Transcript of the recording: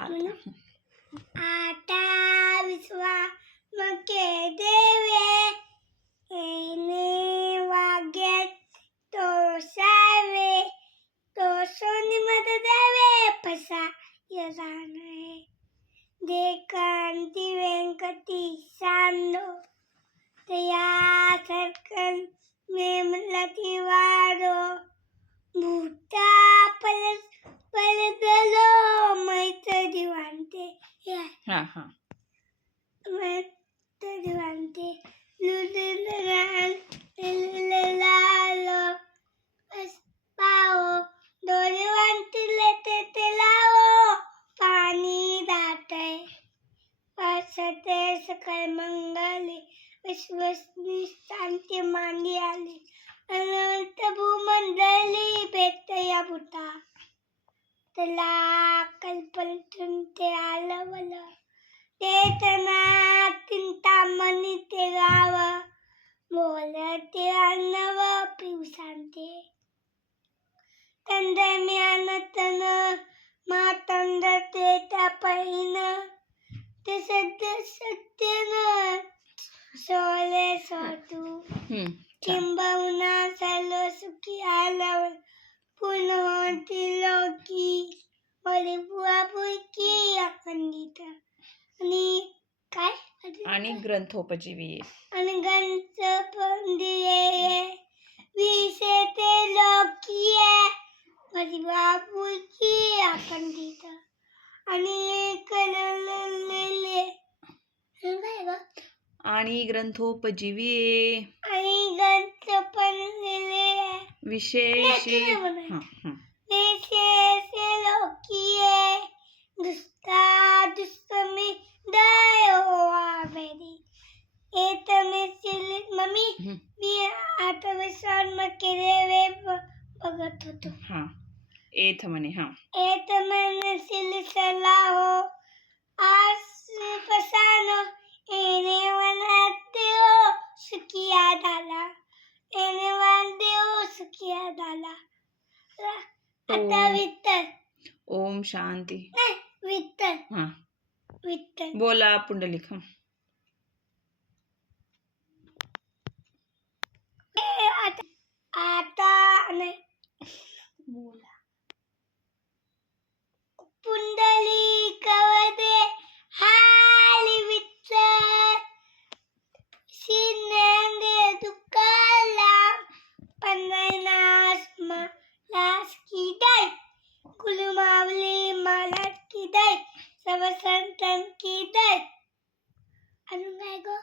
आता आता विश्वा मके देवे एने वाग्यात तो सावे तो सोनी मत देवे पसा यजाने देकांती व्यंकटी सांडो तया सरकन मेमलती वारो भूता पलस पलदलो मैत्र दिवांते हां हां मैत्र दिवांते लुलुलरान लुलुलालो पाओ दोरीवांती लेते ते लावो पाणी दाटे वासते सकल मंगले विश्वसनी शांती मांडी आली अनंत भूमंडली भेटया बुटा तला कल्पलतून ते आलवल तेतना तिंता मनी ते गाव बोलते अन्नव पिवसांते तंदम्यानतन मातंद ते पहिन ते सत्यन सोले सोतू किंबहुना सर्व सुखी आलव पुन्हा लोकी वली बुवा बुकी अखंडित आणि काय आणि ग्रंथोपजीवी आणि गंच पंडिये विषे ते लोकी वली बुवा बुकी अखंडित आणि कललेले काय ग आणि ग्रंथोपजीवी आणि गंच पंडिले विशेष विशेष लोकीये दुष्टा दुष्टमी दयो आवेरी एतमे सिलित मम्मी मी आता विसर मके देवे बघत होतो हां एथ म्हणे हां एतमे सिलित लाहो आज पसानो एने वनात्यो सुखिया दाला एने वांदेओ सुखिया दाला आता विठ्ठल ओम शांती विठ्ठल हां विठ्ठल बोला पुंडलिक आता नाही बोला पुंडलिक वदे हाली विठ्ठल शिन्नंदे दुकाला पंधनास लास की दाय कुलमावली मालात की दाय सब संतन की दाय अजून काय ग